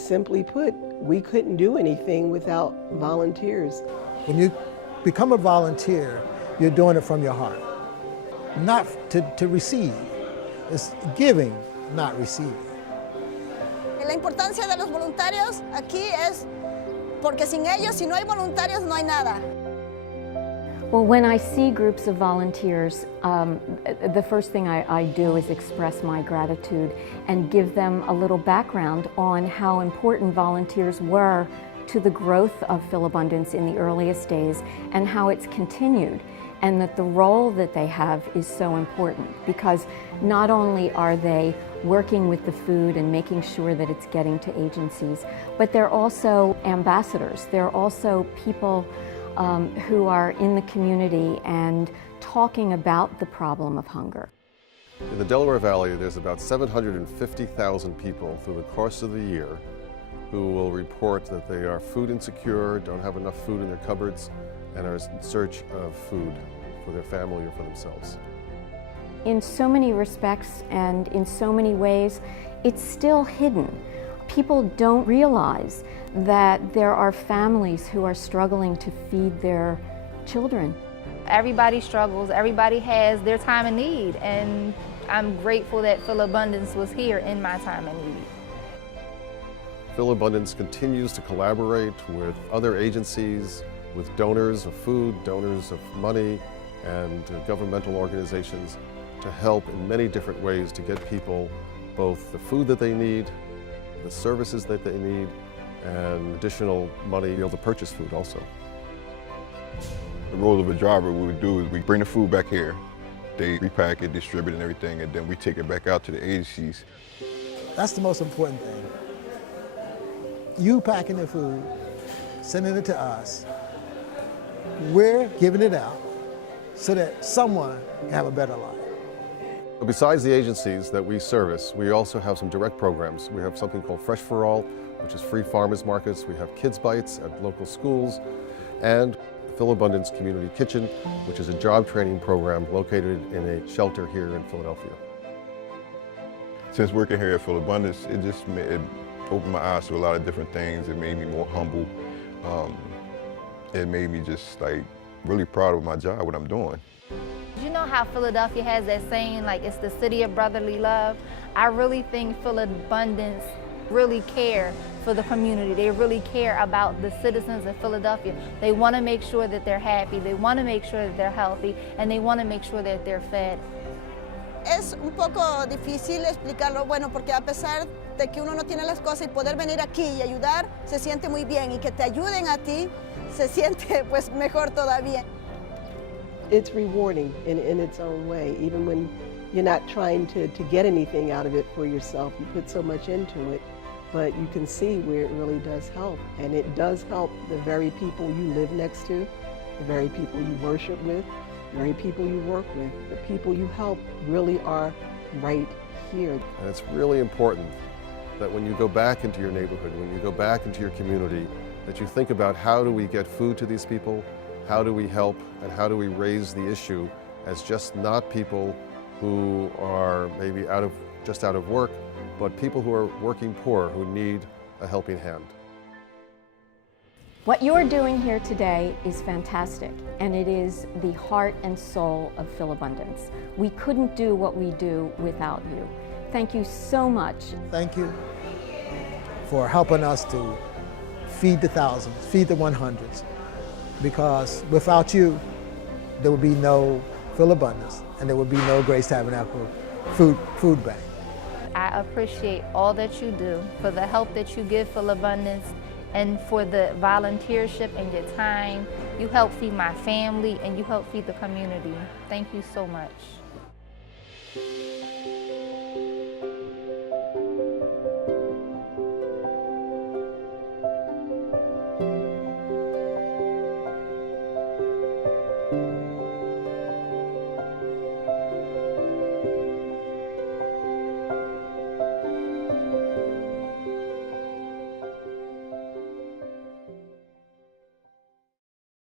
Simply put, we couldn't do anything without volunteers. When you become a volunteer, you're doing it from your heart, not to receive. It's giving, not receiving. La importancia de los voluntarios aquí es porque sin ellos, si no hay voluntarios, no hay nada. Well, when I see groups of volunteers, the first thing I do is express my gratitude and give them a little background on how important volunteers were to the growth of Philabundance in the earliest days and how it's continued, and that the role that they have is so important because not only are they working with the food and making sure that it's getting to agencies, but they're also ambassadors. They're also people who are in the community and talking about the problem of hunger. In the Delaware Valley, there's about 750,000 people through the course of the year who will report that they are food insecure, don't have enough food in their cupboards, and are in search of food for their family or for themselves. In so many respects and in so many ways, it's still hidden. People don't realize that there are families who are struggling to feed their children. Everybody struggles, everybody has their time of need, and I'm grateful that Philabundance was here in my time of need. Philabundance continues to collaborate with other agencies, with donors of food, donors of money, and governmental organizations to help in many different ways to get people both the food that they need, the services that they need, and additional money to be able to purchase food also. The role of a driver, what we do is we bring the food back here, they repack it, distribute it and everything, and then we take it back out to the agencies. That's the most important thing. You packing the food, sending it to us, we're giving it out so that someone can have a better life. Besides the agencies that we service, we also have some direct programs. We have something called Fresh for All, which is free farmers markets. We have Kids Bites at local schools, and Philabundance Community Kitchen, which is a job training program located in a shelter here in Philadelphia. Since working here at Philabundance, it opened my eyes to a lot of different things. It made me more humble. It made me just like really proud of my job, what I'm doing. You know how Philadelphia has that saying, like, it's the city of brotherly love? I really think Philabundance really care for the community. They really care about the citizens of Philadelphia. They want to make sure that they're happy, they want to make sure that they're healthy, and they want to make sure that they're fed. Es un poco difícil explicarlo, bueno, porque a pesar de que uno no tiene las cosas y poder venir aquí y ayudar, se siente muy bien, y que te ayuden a ti, se siente pues mejor todavía. It's rewarding in its own way, even when you're not trying to get anything out of it for yourself. You put so much into it, but you can see where it really does help. And it does help the very people you live next to, the very people you worship with, the very people you work with. The people you help really are right here. And it's really important that when you go back into your neighborhood, when you go back into your community, that you think about how do we get food to these people, how do we help, and how do we raise the issue as just not people who are maybe just out of work, but people who are working poor, who need a helping hand. What you're doing here today is fantastic, and it is the heart and soul of Philabundance. We couldn't do what we do without you. Thank you so much. Thank you for helping us to feed the thousands, feed the 100s, because without you, there would be no Philabundance, and there would be no Grace Tabernacle food bank. I appreciate all that you do, for the help that you give Philabundance, and for the volunteership and your time. You help feed my family, and you help feed the community. Thank you so much.